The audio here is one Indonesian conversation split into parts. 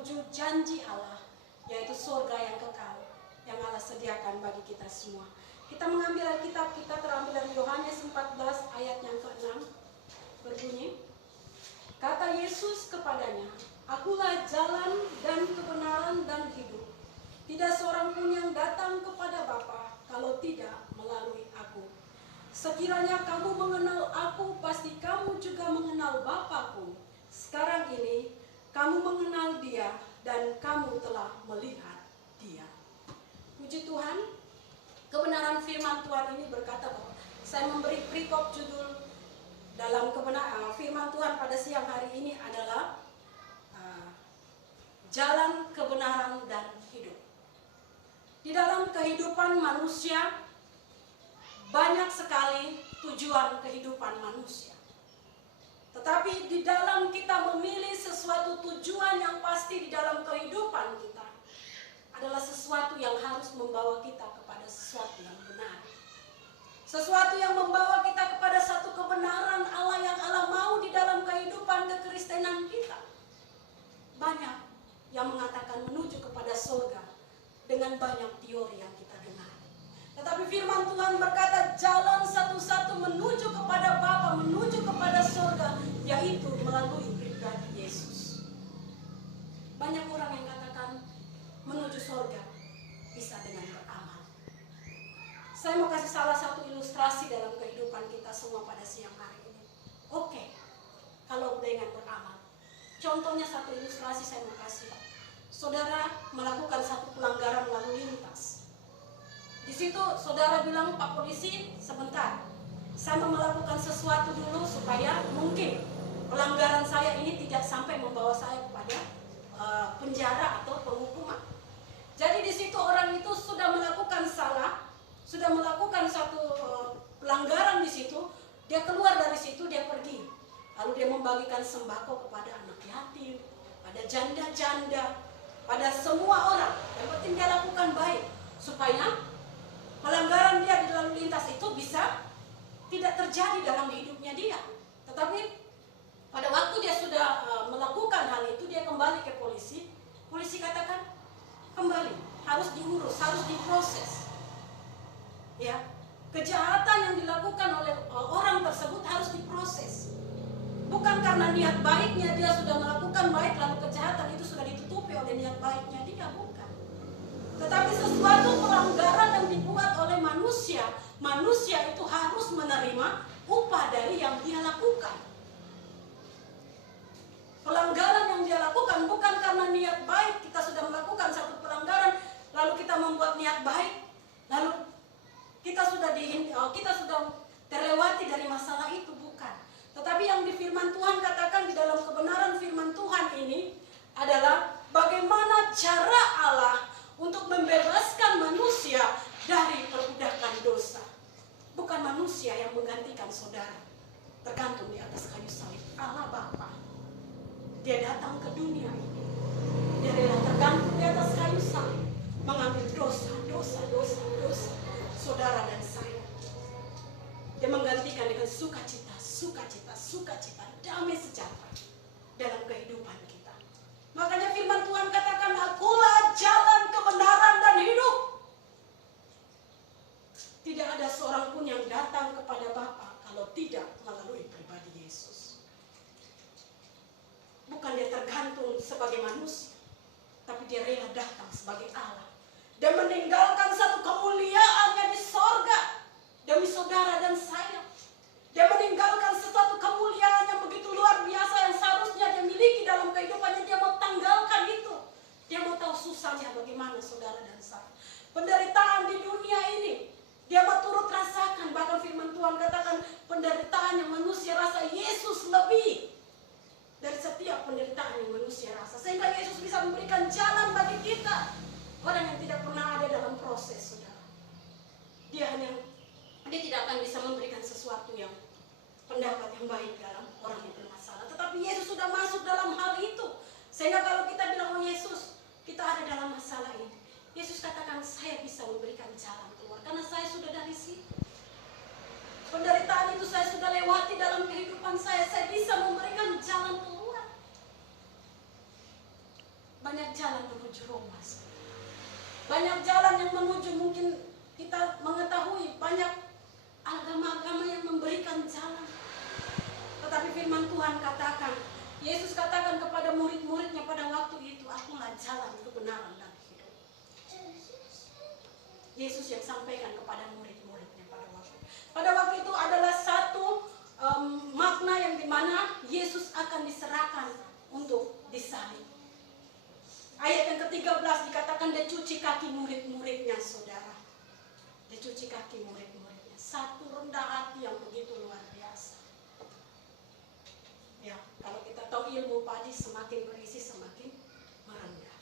menuju janji Allah, yaitu surga yang kekal yang Allah sediakan bagi kita semua. Kita mengambil Alkitab kita terambil dari Yohanes 14 ayat yang ke-6, berbunyi, kata Yesus kepadanya, Akulah jalan dan kebenaran dan hidup. Tidak seorang pun yang datang kepada Bapa kalau tidak melalui aku. Sekiranya kamu mengenal aku, pasti kamu juga mengenal Bapa-Ku. Sekarang ini kamu mengenal Dia dan kamu telah melihat Dia. Puji Tuhan, kebenaran firman Tuhan ini berkata bahwa saya memberi perikop judul dalam kebenaran firman Tuhan pada siang hari ini adalah jalan kebenaran dan hidup. Di dalam kehidupan manusia banyak sekali tujuan kehidupan manusia. Tetapi di dalam kita memilih sesuatu tujuan yang pasti di dalam kehidupan kita adalah sesuatu yang harus membawa kita kepada sesuatu yang benar. Sesuatu yang membawa kita kepada satu kebenaran Allah yang Allah mau di dalam kehidupan kekristenan kita. Banyak yang mengatakan menuju kepada surga dengan banyak teori yang kita dengar. Tetapi firman Tuhan berkata jalan satu-satu menuju kepada Bapa, menuju kepada surga, yaitu melalui pribadi Yesus. Banyak orang yang katakan menuju surga bisa dengan beramal. Saya mau kasih salah satu ilustrasi dalam kehidupan kita semua pada siang hari ini. Oke, kalau dengan beramal. Contohnya satu ilustrasi saya mau kasih. Saudara melakukan satu pelanggaran lalu lintas. Di situ saudara bilang, Pak Polisi, sebentar. Saya mau melakukan sesuatu dulu supaya mungkin pelanggaran saya ini tidak sampai membawa saya kepada penjara atau penghukuman. Jadi di situ orang itu sudah melakukan salah, sudah melakukan satu pelanggaran di situ, dia keluar dari situ, dia pergi. Lalu dia membagikan sembako kepada anak yatim, pada janda-janda, pada semua orang. Yang penting dia lakukan baik supaya pelanggaran dia di lalu lintas itu bisa tidak terjadi dalam hidupnya dia. Tetapi pada waktu dia sudah melakukan hal itu, dia kembali ke polisi. Polisi katakan, kembali, harus diurus, harus diproses. Ya, kejahatan yang dilakukan oleh orang tersebut harus diproses. Bukan karena niat baiknya dia sudah melakukan baik, lalu kejahatan itu sudah ditutupi oleh niat baiknya dia, bukan. Tetapi sesuatu pelanggaran yang dibuat oleh manusia, manusia itu harus menerima upah dari yang dia lakukan. Pelanggaran yang dia lakukan bukan karena niat baik, kita sudah melakukan satu pelanggaran, lalu kita membuat niat baik, lalu kita sudah terlewati dari masalah itu, bukan. Tetapi yang di firman Tuhan katakan di dalam kebenaran firman Tuhan ini adalah bagaimana cara Allah untuk membebaskan manusia dari perbudakan dosa. Bukan manusia yang menggantikan saudara, tergantung di atas kayu salib. Allah Bapa, Dia datang ke dunia ini, Dia rela tergantung di atas kayu salib, mengambil dosa saudara dan saya. Dia menggantikan dengan sukacita, damai sejahtera dalam kehidupan kita. Makanya firman Tuhan katakan, Akulah jalan kebenaran dan hidup. Tidak ada seorang pun yang datang kepada Bapa kalau tidak melalui pribadi Yesus. Bukan dia tergantung sebagai manusia, tapi dia rela datang sebagai Allah. Dia meninggalkan satu kemuliaannya di sorga demi saudara dan saya. Dia meninggalkan sesuatu kemuliaan yang begitu luar biasa yang seharusnya dia miliki dalam kehidupannya. Dia mau tanggalkan itu. Dia mau tahu susahnya bagaimana saudara dan saya. Penderitaan di dunia ini dia mau turut rasakan. Bahkan firman Tuhan katakan penderitaan yang manusia rasa, Yesus lebih dari setiap penderitaan yang manusia rasa. Sehingga Yesus bisa memberikan jalan bagi kita, orang yang tidak pernah ada dalam proses, saudara. Dia tidak akan bisa memberikan sesuatu yang pendapat yang baik dalam orang yang bermasalah. Tetapi Yesus sudah masuk dalam hal itu. Sehingga kalau kita bilang, oh Yesus, kita ada dalam masalah ini, Yesus katakan, saya bisa memberikan jalan keluar. Karena saya sudah dari situ. Penderitaan itu saya sudah lewati dalam kehidupan saya. Saya bisa memberikan jalan keluar. banyak jalan menuju Roma. Banyak jalan yang menuju, mungkin kita mengetahui banyak agama-agama yang memberikan jalan. Tetapi firman Tuhan katakan, Yesus katakan kepada murid-muridnya pada waktu itu, akulah jalan, kebenaran dan hidup. Yesus yang sampaikan kepada murid-muridnya pada waktu itu adalah satu makna yang dimana Yesus akan diserahkan untuk disalib. Ayat yang ke-13 dikatakan dia cuci kaki murid-muridnya, saudara. Dia cuci kaki murid-muridnya. Satu rendah hati yang begitu luar biasa. Ya, kalau kita tahu ilmu padi semakin berisi semakin merendah.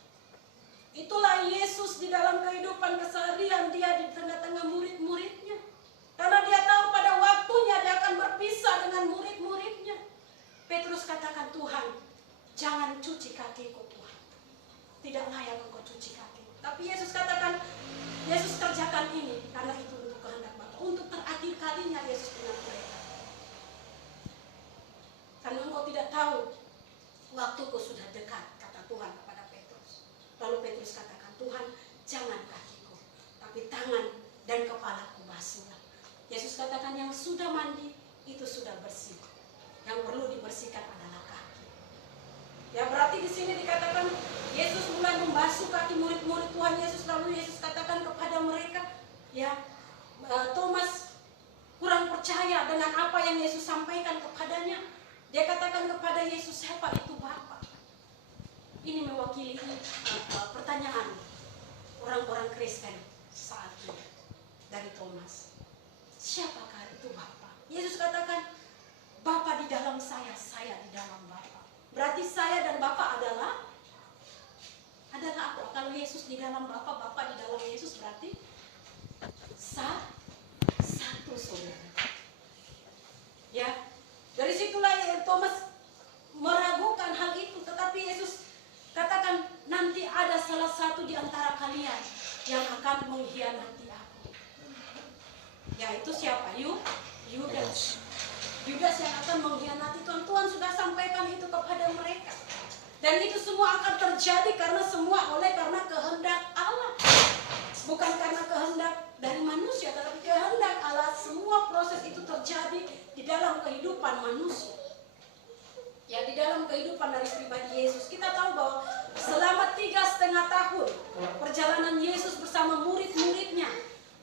Itulah Yesus di dalam kehidupan keseharian dia di tengah-tengah murid-muridnya. Karena dia tahu pada waktunya dia akan berpisah dengan murid-muridnya. Petrus katakan, Tuhan, jangan cuci kakiku Tuhan. Tidak layak engkau cuci kaki. Tapi Yesus katakan, Yesus kerjakan ini karena itu untuk kehendak Bapa. Untuk terakhir kalinya Yesus bilang mereka. Karena engkau tidak tahu waktuku sudah dekat, kata Tuhan kepada Petrus. Lalu Petrus katakan, Tuhan, jangan kakiku, tapi tangan dan kepalaku basuhlah. Yesus katakan yang sudah mandi itu sudah bersih. Yang perlu dibersihkan adalah kaki. Ya, berarti di sini dikatakan Yesus mulai membasuh kaki murid-murid Tuhan Yesus. Lalu Yesus katakan kepada mereka, ya, Thomas kurang percaya dengan apa yang Yesus sampaikan kepadanya. Dia katakan kepada Yesus, siapa itu Bapa? Ini mewakili pertanyaan orang-orang Kristen saat ini dari Thomas. Siapakah itu Bapa? Yesus katakan, Bapa di dalam saya di dalam Bapa. Berarti saya dan Bapa adalah apa? Kalau Yesus di dalam Bapa, Bapa di dalam Yesus berarti satu, saudara. Ya, dari situlah Thomas meragukan hal itu. Tetapi Yesus katakan, nanti ada salah satu di antara kalian yang akan mengkhianati aku. Ya, itu siapa? Yudas. Yudas yang akan mengkhianati Tuhan. Tuhan sudah sampaikan itu kepada mereka. Dan itu semua akan terjadi karena kehendak Allah. Bukan karena kehendak dari manusia, tetapi kehendak Allah. Semua proses itu terjadi di dalam kehidupan manusia. Ya, di dalam kehidupan dari pribadi Yesus. Kita tahu bahwa selama 3,5 tahun perjalanan Yesus bersama murid-muridnya,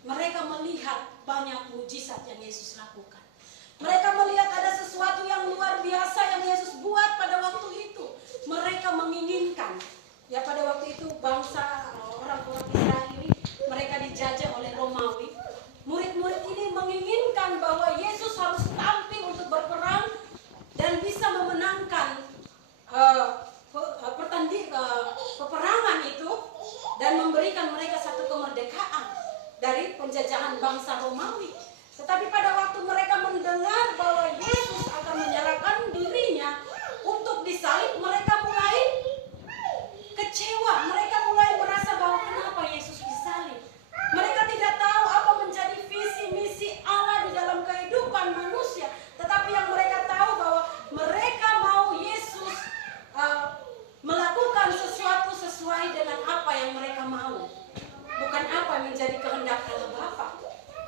mereka melihat banyak mujizat yang Yesus lakukan. Mereka melihat ada sesuatu yang luar biasa yang Yesus buat pada waktu itu. Mereka menginginkan, ya pada waktu itu bangsa orang-orang Israel ini, mereka dijajah oleh Romawi. Murid-murid ini menginginkan bahwa Yesus harus tampil untuk berperang dan bisa memenangkan peperangan itu dan memberikan mereka satu kemerdekaan dari penjajahan bangsa Romawi. Tetapi pada waktu mereka mendengar bahwa Yesus akan menyerahkan dirinya untuk disalib, mereka mulai kecewa. Mereka mulai merasa bahwa kenapa Yesus disalib. Mereka tidak tahu apa menjadi visi misi Allah di dalam kehidupan manusia. Tetapi yang mereka tahu bahwa mereka mau Yesus melakukan sesuatu sesuai dengan apa yang mereka mau. Bukan apa yang menjadi kehendak Allah Bapa.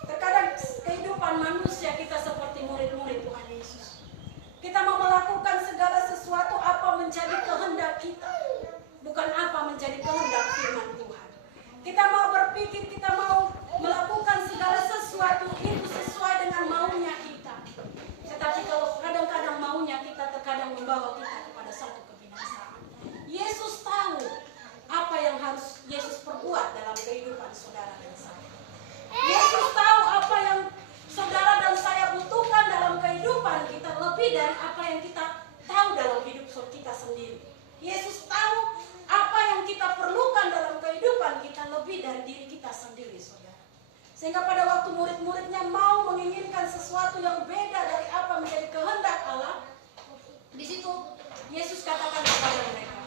Terkadang kehidupan manusia kita seperti murid-murid Tuhan Yesus. Kita mau melakukan segala sesuatu apa menjadi kehendak kita. Bukan apa menjadi kehendak firman Tuhan. Kita mau berpikir, kita mau melakukan segala sesuatu itu sesuai dengan maunya kita. Tetapi kalau kadang-kadang maunya kita terkadang membawa kita kepada satu kebinasaan. Yesus tahu apa yang harus Yesus perbuat dalam kehidupan saudara dan saya. Yesus tahu apa yang saudara dan saya butuhkan dalam kehidupan kita lebih dari apa yang kita tahu dalam hidup kita sendiri. Yesus tahu apa yang kita perlukan dalam kehidupan kita lebih dari diri kita sendiri, saudara. Sehingga pada waktu murid-muridnya mau menginginkan sesuatu yang beda dari apa menjadi kehendak Allah, di situ Yesus katakan kepada mereka.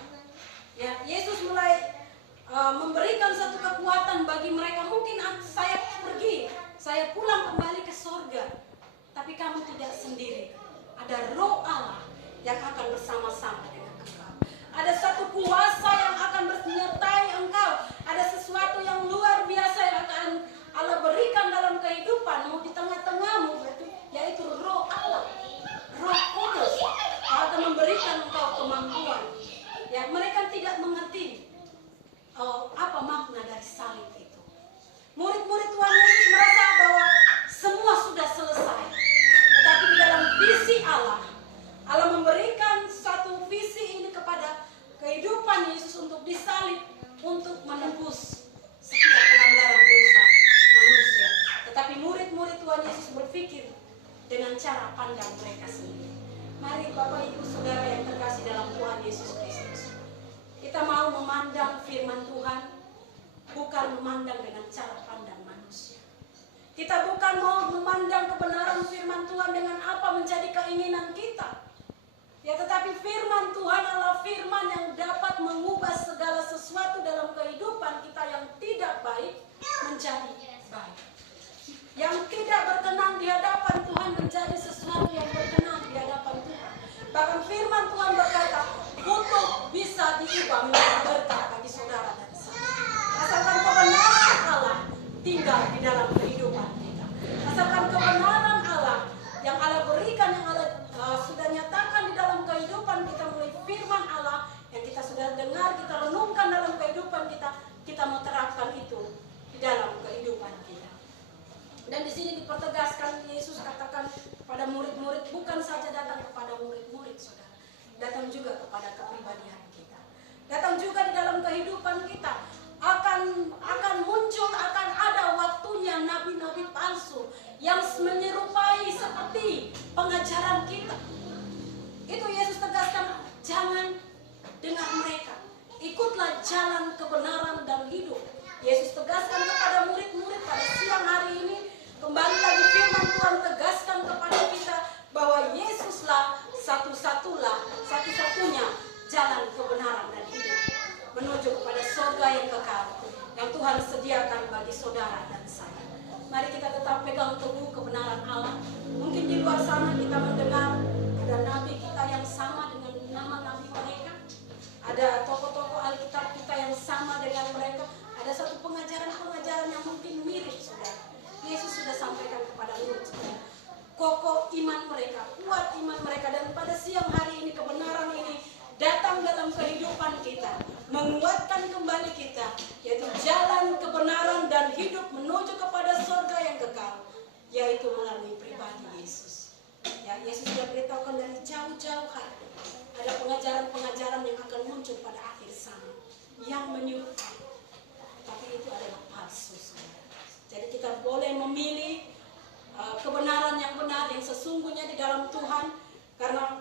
Ya, Yesus mulai memberikan satu kekuatan bagi mereka. Mungkin saya pergi, saya pulang kembali ke sorga, tapi kamu tidak sendiri. Ada Roh Allah yang akan bersama-sama dengan engkau. Ada satu kuasa yang akan disalib untuk menebus setiap pelanggaran dosa manusia. Tetapi murid-murid Tuhan Yesus berpikir dengan cara pandang mereka sendiri. Mari Bapak Ibu Saudara yang terkasih dalam Tuhan Yesus Kristus, kita mau memandang firman Tuhan bukan memandang dengan cara pandang manusia. Kita bukan mau memandang kebenaran firman Tuhan dengan apa menjadi keinginan kita. Ya, tetapi firman Tuhan adalah firman yang dapat mengubah segala sesuatu dalam kehidupan kita yang tidak baik menjadi baik. Yang tidak berkenan di hadapan Tuhan menjadi sesuatu yang berkenan di hadapan Tuhan. Bahkan firman Tuhan berkata, untuk bisa diubah menjadi berkat bagi saudara dan saya. Asalkan kebenaran Allah tinggal di dalam kehidupan kita. Asalkan kebenaran Allah yang Allah berikan, yang Allah sudah nyatakan di dalam kehidupan kita melalui firman Allah yang kita sudah dengar, kita renungkan dalam kehidupan kita, kita mau terapkan itu di dalam kehidupan kita. Dan di sini dipertegaskan, Yesus katakan kepada murid-murid, bukan saja datang kepada murid-murid saudara, datang juga kepada kepribadian kita, datang juga di dalam kehidupan kita. Akan muncul, akan ada waktunya nabi-nabi palsu yang menyerupai seperti pengajaran kita. Itu Yesus tegaskan, jangan dengar mereka, ikutlah jalan kebenaran dan hidup. Yesus tegaskan kepada murid-murid pada siang hari ini, kembali lagi firman Tuhan tegaskan kepada kita bahwa Yesuslah satu-satunya jalan kebenaran dan hidup menuju kepada surga yang kekal yang Tuhan sediakan bagi saudara dan saya. Mari kita tetap pegang teguh kebenaran Allah. Mungkin di luar sana kita mendengar ada nabi kita yang sama dengan nama nabi mereka, ada tokoh-tokoh Alkitab kita yang sama dengan mereka, ada satu pengajaran-pengajaran yang mungkin mirip saudara. Yesus sudah sampaikan kepada murid saudara, kokoh iman mereka, kuat iman mereka, dan pada siang hari ini kebenaran ini datang dalam kehidupan kita, menguatkan kembali kita, yaitu jalan kebenaran dan hidup menuju kepada surga yang kekal, yaitu melalui pribadi Yesus. Ya, Yesus sudah beritahukan dari jauh-jauh hari, ada pengajaran-pengajaran yang akan muncul pada akhir zaman, yang menyerupai, tapi itu adalah palsu. Jadi kita boleh memilih kebenaran yang benar, yang sesungguhnya di dalam Tuhan, karena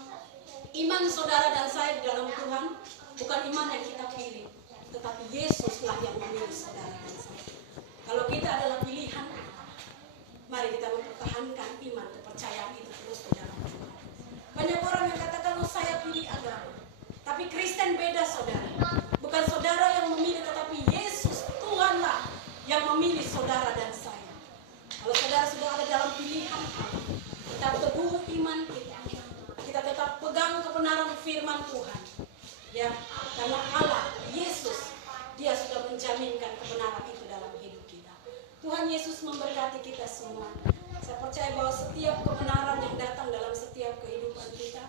iman saudara dan saya di dalam Tuhan bukan iman yang kita pilih, tetapi Yesuslah yang memilih saudara dan saya. Kalau kita adalah pilihan, mari kita mempertahankan iman, kepercayaan itu terus di dalam Tuhan. Banyak orang yang katakan, oh saya pilih agama, tapi Kristen beda saudara. Bukan saudara yang memilih, tetapi Yesus Tuhanlah yang memilih saudara dan saya. Kalau saudara sudah ada dalam pilihan, tetap teguh iman kita. Kita tetap pegang kebenaran firman Tuhan. Ya, karena Allah, Yesus, Dia sudah menjaminkan kebenaran itu dalam hidup kita. Tuhan Yesus memberkati kita semua. Saya percaya bahwa setiap kebenaran yang datang dalam setiap kehidupan kita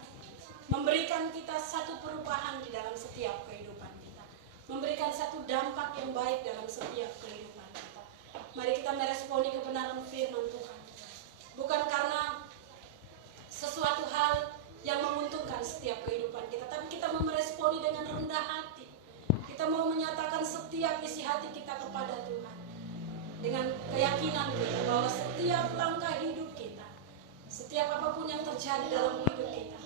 memberikan kita satu perubahan di dalam setiap kehidupan kita, memberikan satu dampak yang baik dalam setiap kehidupan kita. Mari kita meresponi kebenaran firman Tuhan, bukan karena sesuatu hal yang menguntungkan setiap kehidupan kita, tapi kita meresponi dengan rendah hati. Kita mau menyatakan setiap isi hati kita kepada Tuhan, dengan keyakinan kita bahwa setiap langkah hidup kita, setiap apapun yang terjadi dalam hidup kita,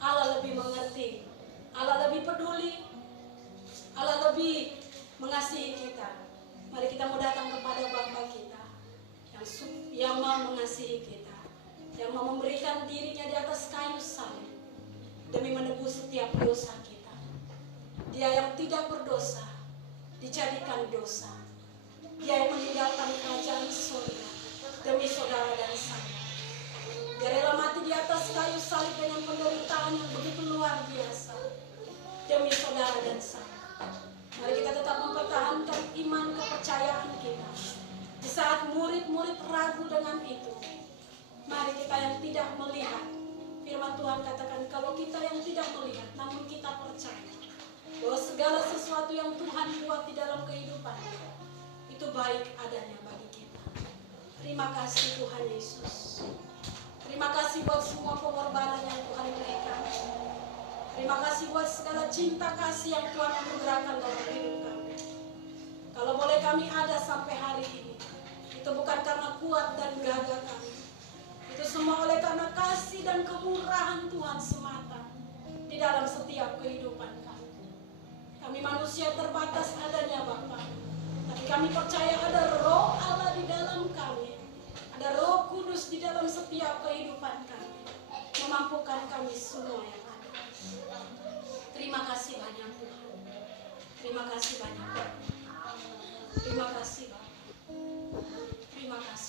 Allah lebih mengerti, Allah lebih peduli, Allah lebih mengasihi kita. Mari kita mau datang kepada Bapa kita yang mau mengasihi kita, yang mau memberikan dirinya di atas kayu salib demi menebus setiap dosa kita. Dia yang tidak berdosa dijadikan dosa. Dia yang meninggalkan kerajaan surga demi saudara dan saya. Dia rela mati di atas kayu salib dengan penderitaan yang begitu luar biasa demi saudara dan saya. Mari kita tetap mempertahankan iman kepercayaan kita. Di saat murid-murid ragu dengan itu, mari kita yang tidak melihat, firman Tuhan katakan, kalau kita yang tidak melihat namun kita percaya bahwa segala sesuatu yang Tuhan buat di dalam kehidupan kita, itu baik adanya bagi kita. Terima kasih Tuhan Yesus. Terima kasih buat semua pengorbanan yang Tuhan berikan. Terima kasih buat segala cinta kasih yang Tuhan anugerahkan dalam hidup kami. Kalau boleh kami ada sampai hari ini, itu bukan karena kuat dan gagah kami. Itu semua oleh karena kasih dan kemurahan Tuhan semata di dalam setiap kehidupan kami. Kami manusia terbatas adanya Bapa, tapi kami percaya ada Roh Allah di dalam kami, ada Roh Kudus di dalam setiap kehidupan kami, memampukan kami semua yang ada. Terima kasih banyak Tuhan. Terima kasih banyak. Terima kasih Bapak. Terima kasih.